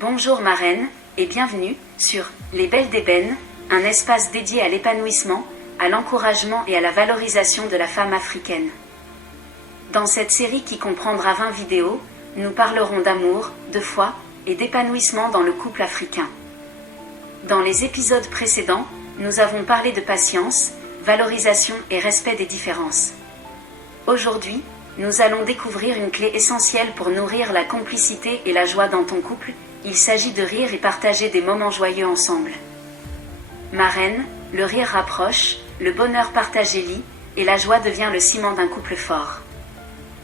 Bonjour marraine, et bienvenue sur Les Belles d'Ébène, un espace dédié à l'épanouissement, à l'encouragement et à la valorisation de la femme africaine. Dans cette série qui comprendra 20 vidéos, nous parlerons d'amour, de foi et d'épanouissement dans le couple africain. Dans les épisodes précédents, nous avons parlé de patience, valorisation et respect des différences. Aujourd'hui, nous allons découvrir une clé essentielle pour nourrir la complicité et la joie dans ton couple. Il s'agit de rire et partager des moments joyeux ensemble. Marraine, le rire rapproche, le bonheur partagé lie, et la joie devient le ciment d'un couple fort.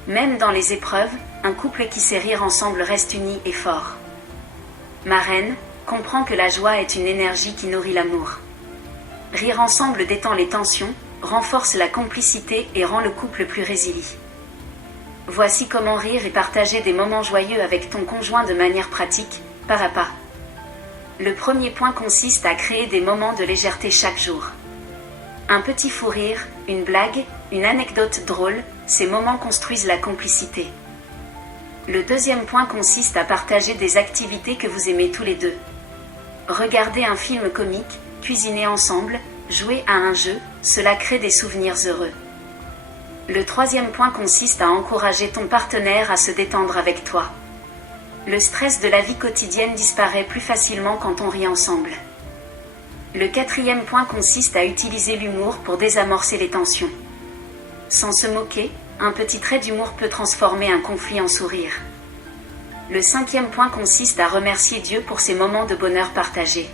Même dans les épreuves, un couple qui sait rire ensemble reste uni et fort. Marraine, comprends que la joie est une énergie qui nourrit l'amour. Rire ensemble détend les tensions, renforce la complicité et rend le couple plus résilient. Voici comment rire et partager des moments joyeux avec ton conjoint de manière pratique, pas à pas. Le premier point consiste à créer des moments de légèreté chaque jour. Un petit fou rire, une blague, une anecdote drôle, ces moments construisent la complicité. Le deuxième point consiste à partager des activités que vous aimez tous les deux. Regardez un film comique, cuisiner ensemble, jouer à un jeu, cela crée des souvenirs heureux. Le troisième point consiste à encourager ton partenaire à se détendre avec toi. Le stress de la vie quotidienne disparaît plus facilement quand on rit ensemble. Le quatrième point consiste à utiliser l'humour pour désamorcer les tensions. Sans se moquer, un petit trait d'humour peut transformer un conflit en sourire. Le cinquième point consiste à remercier Dieu pour ces moments de bonheur partagés.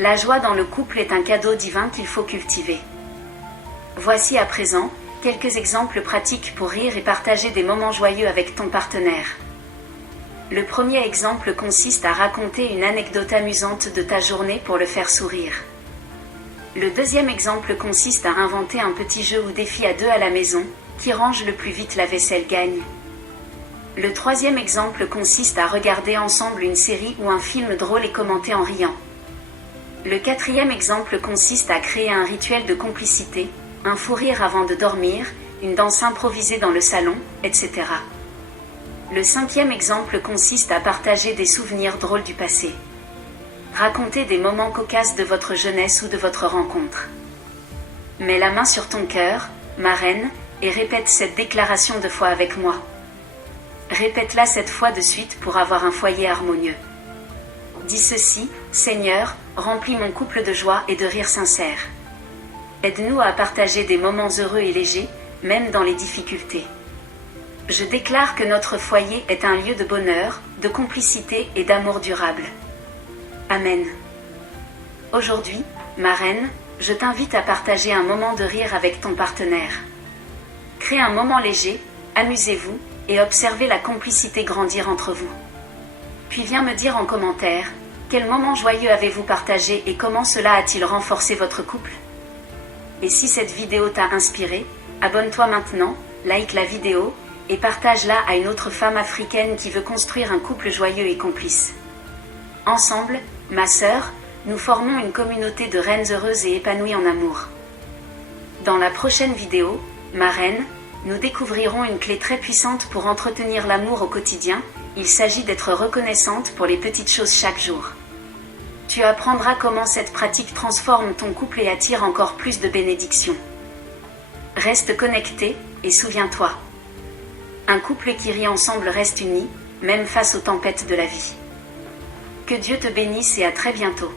La joie dans le couple est un cadeau divin qu'il faut cultiver. Voici à présent quelques exemples pratiques pour rire et partager des moments joyeux avec ton partenaire. Le premier exemple consiste à raconter une anecdote amusante de ta journée pour le faire sourire. Le deuxième exemple consiste à inventer un petit jeu ou défi à deux à la maison, qui range le plus vite la vaisselle gagne. Le troisième exemple consiste à regarder ensemble une série ou un film drôle et commenter en riant. Le quatrième exemple consiste à créer un rituel de complicité, un fou rire avant de dormir, une danse improvisée dans le salon, etc. Le cinquième exemple consiste à partager des souvenirs drôles du passé. Racontez des moments cocasses de votre jeunesse ou de votre rencontre. Mets la main sur ton cœur, marraine, et répète cette déclaration de foi avec moi. Répète-la 7 fois de suite pour avoir un foyer harmonieux. Dis ceci: Seigneur, remplis mon couple de joie et de rire sincère. Aide-nous à partager des moments heureux et légers, même dans les difficultés. Je déclare que notre foyer est un lieu de bonheur, de complicité et d'amour durable. Amen. Aujourd'hui, marraine, je t'invite à partager un moment de rire avec ton partenaire. Crée un moment léger, amusez-vous, et observez la complicité grandir entre vous. Puis viens me dire en commentaire, quel moment joyeux avez-vous partagé et comment cela a-t-il renforcé votre couple ? Et si cette vidéo t'a inspiré, abonne-toi maintenant, like la vidéo, et partage-la à une autre femme africaine qui veut construire un couple joyeux et complice. Ensemble, ma sœur, nous formons une communauté de reines heureuses et épanouies en amour. Dans la prochaine vidéo, marraine, nous découvrirons une clé très puissante pour entretenir l'amour au quotidien. Il s'agit d'être reconnaissante pour les petites choses chaque jour. Tu apprendras comment cette pratique transforme ton couple et attire encore plus de bénédictions. Reste connecté, et souviens-toi. Un couple qui rit ensemble reste uni, même face aux tempêtes de la vie. Que Dieu te bénisse et à très bientôt.